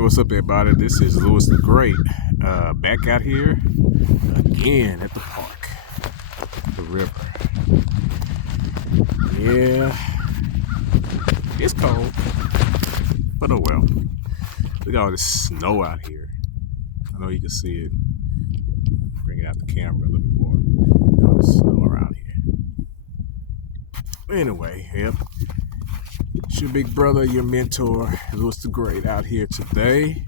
Hey, what's up, everybody? This is Louis the Great, back out here again at the park, the river. Yeah, it's cold, but oh well. Look at all this snow out here. I know you can see it. Bring it out the camera a little bit more. Look at all this snow around here. Anyway, yep. It's your big brother, your mentor, Louis the Great, out here today.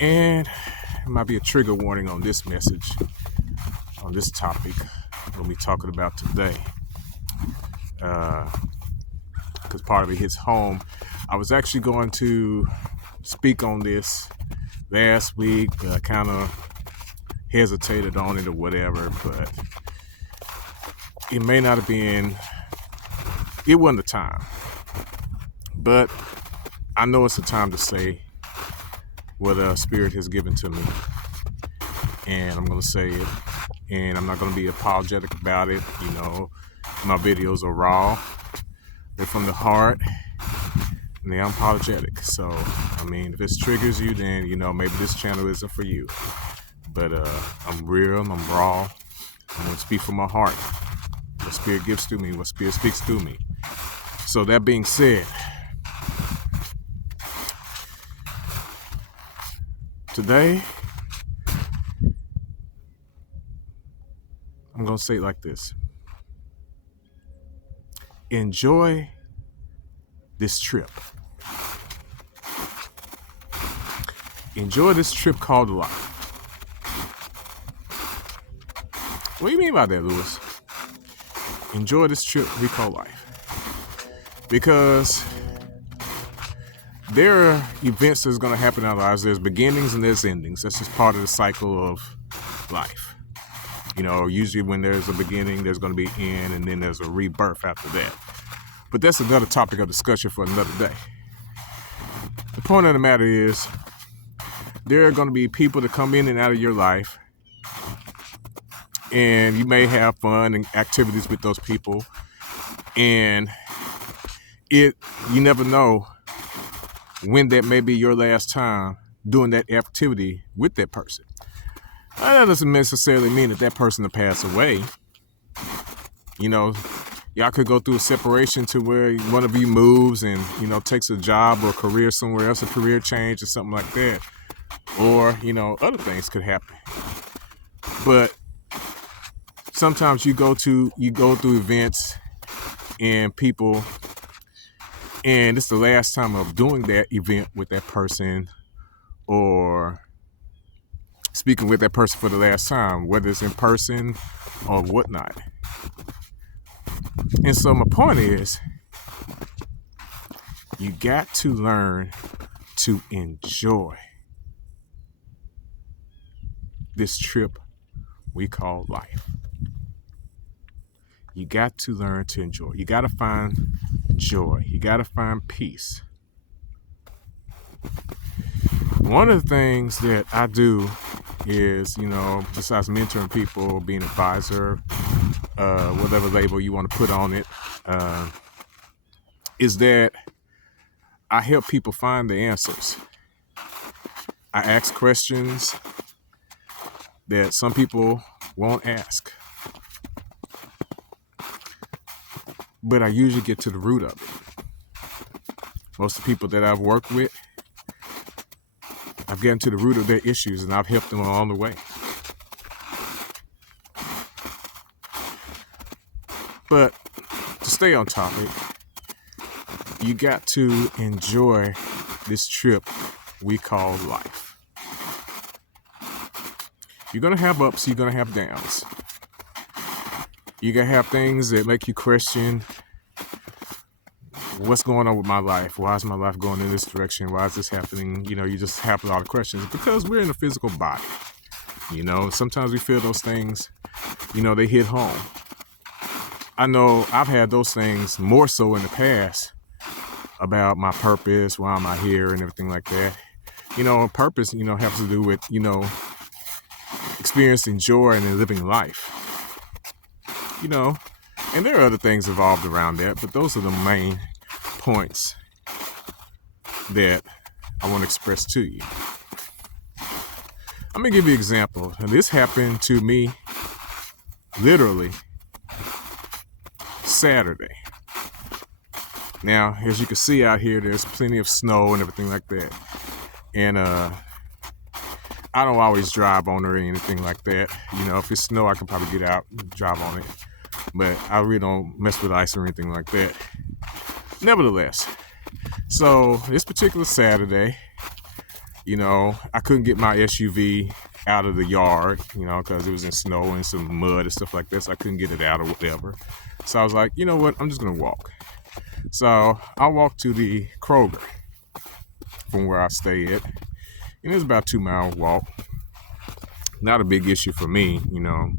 And it might be a trigger warning on this message, on this topic we'll be talking about today. Because part of it hits home. I was actually going to speak on this last week. Kind of hesitated on it or whatever, but it may not have been, it wasn't the time. But I know it's a time to say what Spirit has given to me. And I'm going to say it. And I'm not going to be apologetic about it. You know, my videos are raw. They're from the heart. And they're unapologetic. So, I mean, if this triggers you, then, you know, maybe this channel isn't for you. But I'm real. I'm raw. I'm going to speak from my heart. What Spirit gives to me. What Spirit speaks through me. So that being said, today, I'm going to say it like this. Enjoy this trip. Enjoy this trip called life. What do you mean by that, Louis? Enjoy this trip we call life. Because there are events that's going to happen in our lives. There's beginnings and there's endings. That's just part of the cycle of life. You know, usually when there's a beginning, there's going to be an end, and then there's a rebirth after that. But that's another topic of discussion for another day. The point of the matter is, there are going to be people that come in and out of your life, and you may have fun and activities with those people, and you never know when that may be your last time doing that activity with that person. That doesn't necessarily mean that person will pass away. You know, y'all could go through a separation to where one of you moves and, you know, takes a job or career somewhere else, a career change or something like that. Or, you know, other things could happen. But sometimes you go through events and people, and it's the last time of doing that event with that person or speaking with that person for the last time, whether it's in person or whatnot. And so my point is, you got to learn to enjoy this trip we call life. You got to learn to enjoy. You got to find joy. You got to find peace. One of the things that I do is, you know, besides mentoring people, being an advisor, whatever label you want to put on it, is that I help people find the answers. I ask questions that some people won't ask. But I usually get to the root of it. Most of the people that I've worked with, I've gotten to the root of their issues and I've helped them along the way. But to stay on topic, you got to enjoy this trip we call life. You're going to have ups, you're going to have downs. You're going to have things that make you question what's going on with my life? Why is my life going in this direction? Why is this happening? You know, you just have a lot of questions because we're in a physical body. You know, sometimes we feel those things, you know, they hit home. I know I've had those things more so in the past about my purpose, why am I here and everything like that. You know, purpose, you know, has to do with, you know, experiencing joy and living life. You know, and there are other things involved around that, but those are the main points that I want to express to you. I'm going to give you an example. And this happened to me literally Saturday. Now, as you can see out here, there's plenty of snow and everything like that. And I don't always drive on it or anything like that. You know, if it's snow, I can probably get out and drive on it. But I really don't mess with ice or anything like that. Nevertheless, so this particular Saturday, you know, I couldn't get my SUV out of the yard, you know, because it was in snow and some mud and stuff like that. So I couldn't get it out or whatever. So I was like, you know what? I'm just going to walk. So I walked to the Kroger from where I stay at. And it was about a 2-mile walk. Not a big issue for me, you know.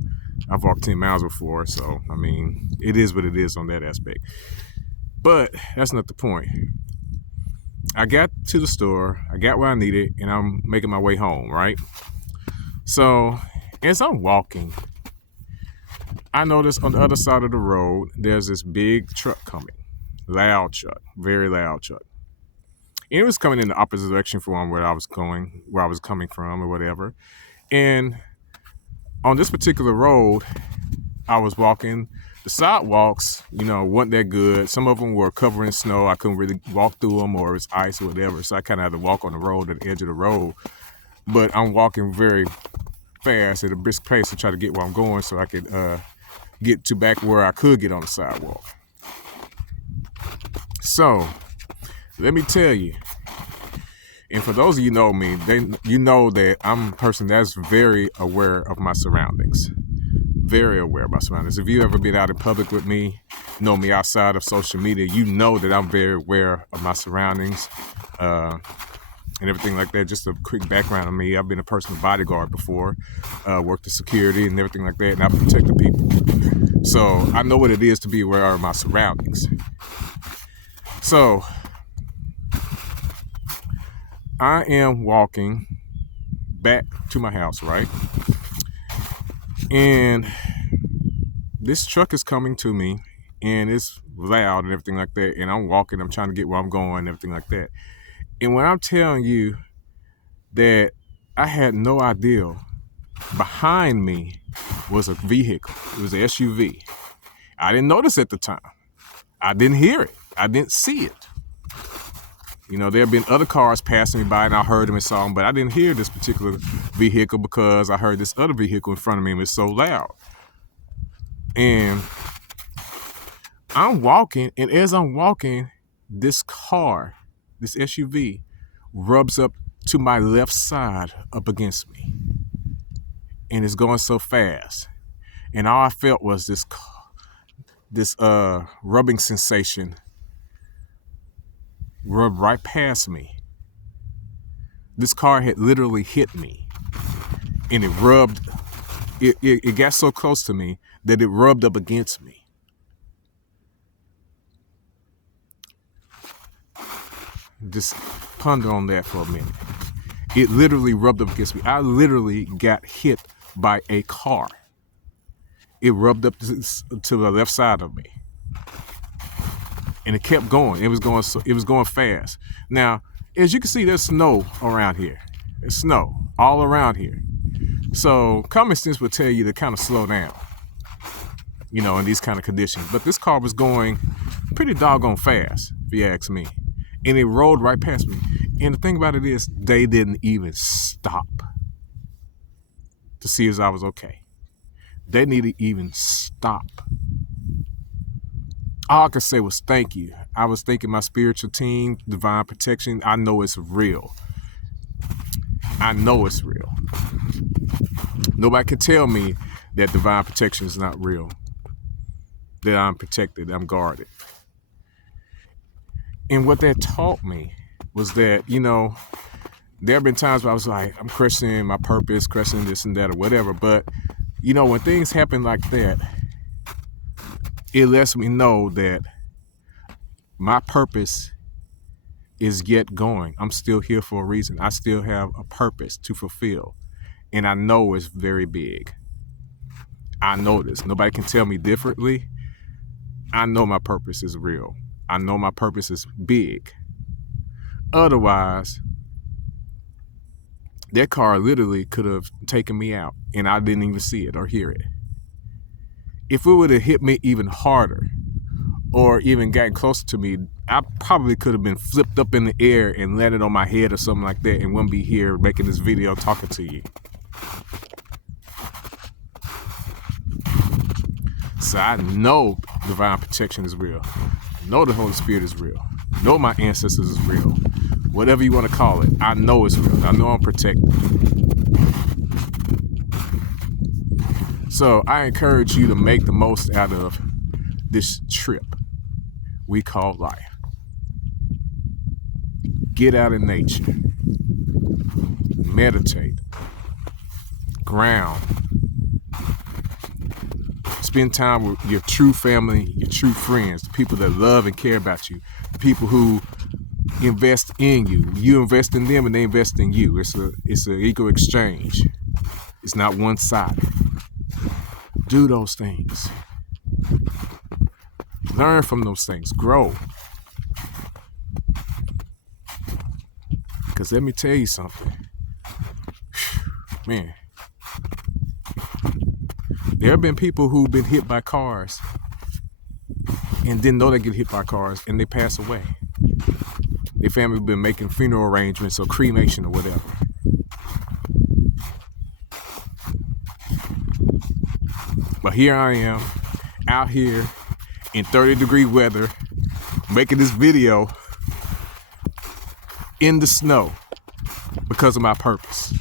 I've walked 10 miles before, so, I mean, it is what it is on that aspect. But that's not the point. I got to the store, I got what I needed, and I'm making my way home, right? So, as I'm walking, I noticed on the other side of the road, there's this big truck coming. Loud truck, very loud truck. And it was coming in the opposite direction from where I was going, where I was coming from or whatever. And on this particular road, I was walking. The sidewalks, you know, weren't that good. Some of them were covered in snow. I couldn't really walk through them, or it was ice or whatever. So I kind of had to walk on the road at the edge of the road. But I'm walking very fast at a brisk pace to try to get where I'm going so I could get to back where I could get on the sidewalk. So, let me tell you, and for those of you who know me, you know that I'm a person that's very aware of my surroundings. Very aware of my surroundings. If you ever been out in public with me, know me outside of social media, you know that I'm very aware of my surroundings and everything like that. Just a quick background on me. I've been a personal bodyguard before, worked in security and everything like that, and I protected people. So I know what it is to be aware of my surroundings. So I am walking back to my house, right? And this truck is coming to me, and it's loud and everything like that. And I'm walking, I'm trying to get where I'm going and everything like that. And when I'm telling you that I had no idea, behind me was a vehicle. It was an SUV. I didn't notice at the time. I didn't hear it. I didn't see it. You know, there have been other cars passing me by and I heard them and saw them, but I didn't hear this particular vehicle because I heard this other vehicle in front of me and it was so loud. And I'm walking, and as I'm walking, this car, this SUV, rubs up to my left side up against me. And it's going so fast. And all I felt was this rubbing sensation rubbed right past me. This car had literally hit me, and it rubbed. It got so close to me that it rubbed up against me. Just ponder on that for a minute. It literally rubbed up against me. I literally got hit by a car. It rubbed up to the left side of me. And it kept going. It was going fast. Now, as you can see, there's snow around here. There's snow all around here. So common sense would tell you to kind of slow down, you know, in these kind of conditions. But this car was going pretty doggone fast, if you ask me. And it rolled right past me. And the thing about it is, they didn't even stop to see if I was okay. They didn't even stop. All I could say was thank you. I was thanking my spiritual team, divine protection. I know it's real. I know it's real. Nobody can tell me that divine protection is not real, that I'm protected, I'm guarded. And what that taught me was that, you know, there have been times where I was like, I'm questioning my purpose, questioning this and that or whatever. But, you know, when things happen like that, it lets me know that my purpose is yet going. I'm still here for a reason. I still have a purpose to fulfill. And I know it's very big. I know this. Nobody can tell me differently. I know my purpose is real. I know my purpose is big. Otherwise, That car literally could have taken me out and I didn't even see it or hear it. If it would have hit me even harder or even gotten closer to me, I probably could have been flipped up in the air and landed on my head or something like that and wouldn't be here making this video talking to you. So I know divine protection is real. I know the Holy Spirit is real. I know my ancestors is real. Whatever you want to call it, I know it's real. I know I'm protected. So I encourage you to make the most out of this trip we call life. Get out in nature. Meditate. Ground. Spend time with your true family, your true friends, the people that love and care about you, the people who invest in you. You invest in them and they invest in you. It's an equal exchange. It's not one-sided. Do those things. Learn from those things. Grow. Because let me tell you something. Man. There have been people who've been hit by cars and didn't know they get hit by cars and they pass away. Their family have been making funeral arrangements or cremation or whatever. But here I am, out here in 30-degree weather, making this video in the snow because of my purpose.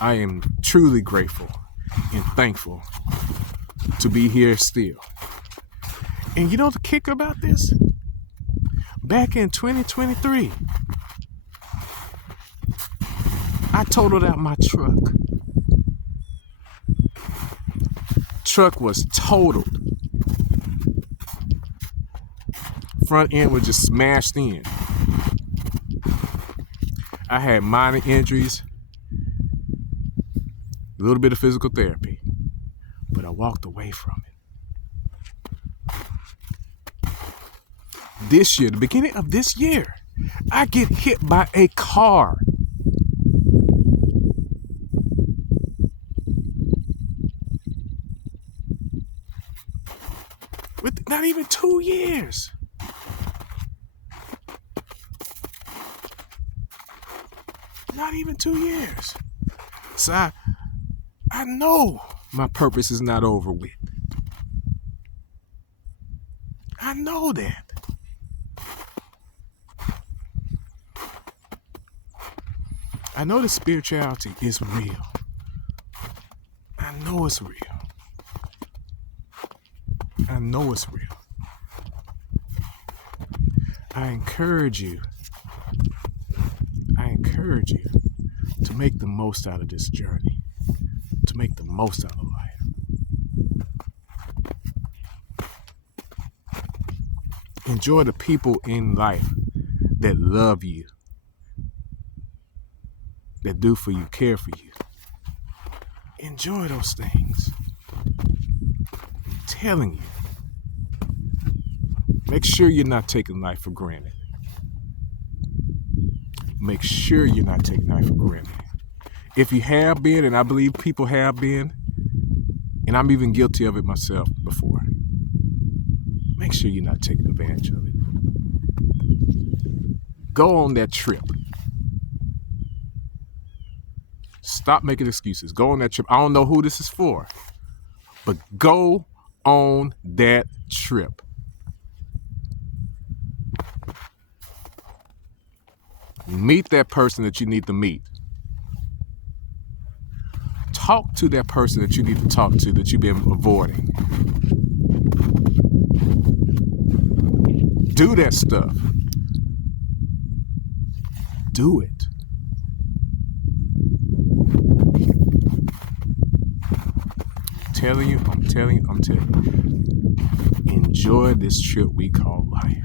I am truly grateful and thankful to be here still. And you know the kicker about this? Back in 2023, I totaled out my truck. Truck was totaled. Front end was just smashed in. I had minor injuries, a little bit of physical therapy, but I walked away from it. This year, the beginning of this year, I get hit by a car. With not even 2 years. Not even 2 years. So I know my purpose is not over with. I know that. I know the spirituality is real. I know it's real. I know it's real. I encourage you to make the most out of this journey, to make the most out of life. Enjoy the people in life that love you, that do for you, care for you. Enjoy those things. I'm telling you. Make sure you're not taking life for granted. Make sure you're not taking life for granted. If you have been, and I believe people have been, and I'm even guilty of it myself before, make sure you're not taking advantage of it. Go on that trip. Stop making excuses. Go on that trip. I don't know who this is for, but go on that trip. Meet that person that you need to meet. Talk to that person that you need to talk to that you've been avoiding. Do that stuff. Do it. I'm telling you. Enjoy this trip we call life.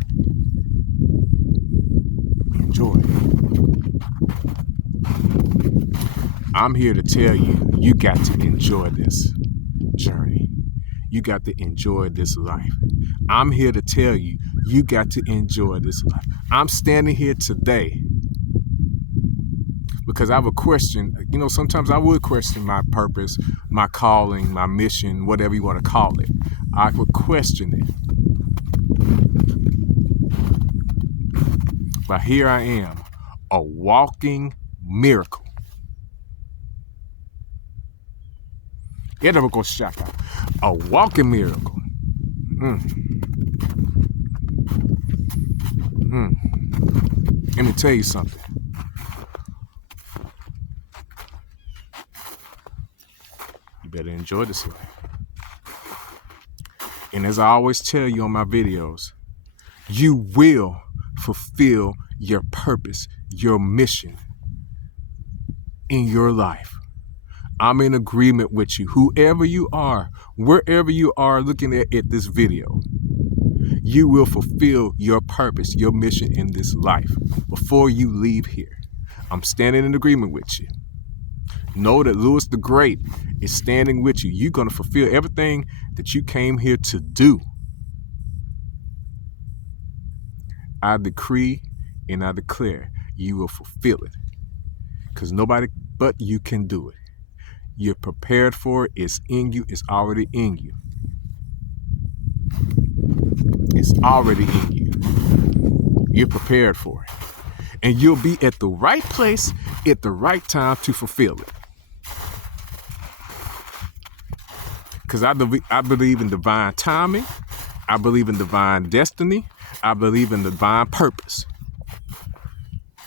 Enjoy it. I'm here to tell you, you got to enjoy this journey. You got to enjoy this life. I'm here to tell you, you got to enjoy this life. I'm standing here today because I have a question. You know, sometimes I would question my purpose, my calling, my mission, whatever you want to call it. I would question it. But here I am, a walking miracle. A walking miracle. Let me tell you something. You better enjoy this life. And as I always tell you on my videos, you will fulfill your purpose, your mission in your life. I'm in agreement with you. Whoever you are, wherever you are looking at this video, you will fulfill your purpose, your mission in this life before you leave here. I'm standing in agreement with you. Know that Louis the Great is standing with you. You're going to fulfill everything that you came here to do. I decree and I declare you will fulfill it, because nobody but you can do it. You're prepared for it. It's in you. It's already in you. It's already in you. You're prepared for it. And you'll be at the right place at the right time to fulfill it. Because I believe in divine timing. I believe in divine destiny. I believe in divine purpose.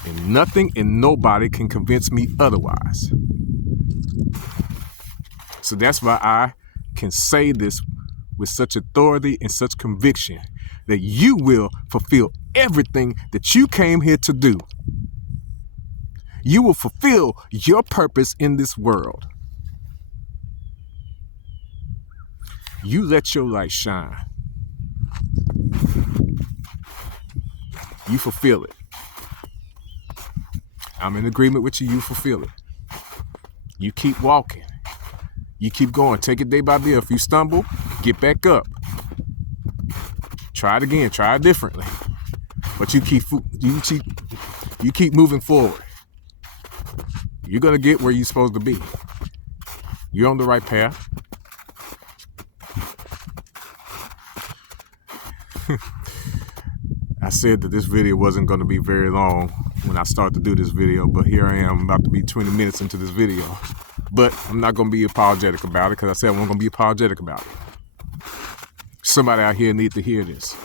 And nothing and nobody can convince me otherwise. So that's why I can say this with such authority and such conviction, that you will fulfill everything that you came here to do. You will fulfill your purpose in this world. You let your light shine. You fulfill it. I'm in agreement with you. You fulfill it. You keep walking. You keep going. Take it day by day. If you stumble, get back up. Try it again. Try it differently. But you keep moving forward. You're gonna get where you're supposed to be. You're on the right path. I said that this video wasn't going to be very long when I started to do this video, but here I am about to be 20 minutes into this video. But I'm not going to be apologetic about it, because I said I wasn't going to be apologetic about it. Somebody out here needs to hear this.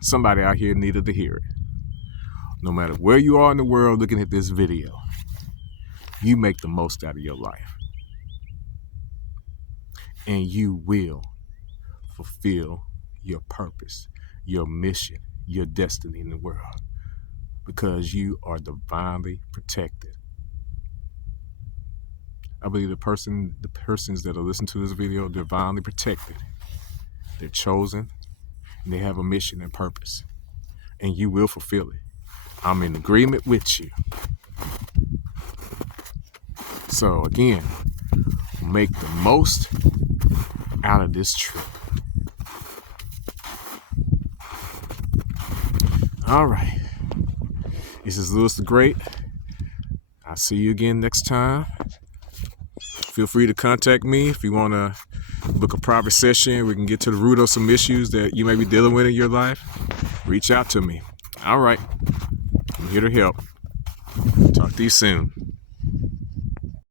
Somebody out here needed to hear it. No matter where you are in the world looking at this video, you make the most out of your life. And you will fulfill your purpose, your mission, your destiny in the world, because you are divinely protected. I believe the persons that are listening to this video are divinely protected. They're chosen, and they have a mission and purpose, and you will fulfill it. I'm in agreement with you. So again, make the most out of this trip. All right. This is Louis the Great. I'll see you again next time. Feel free to contact me if you want to book a private session. We can get to the root of some issues that you may be dealing with in your life. Reach out to me. All right. I'm here to help. Talk to you soon.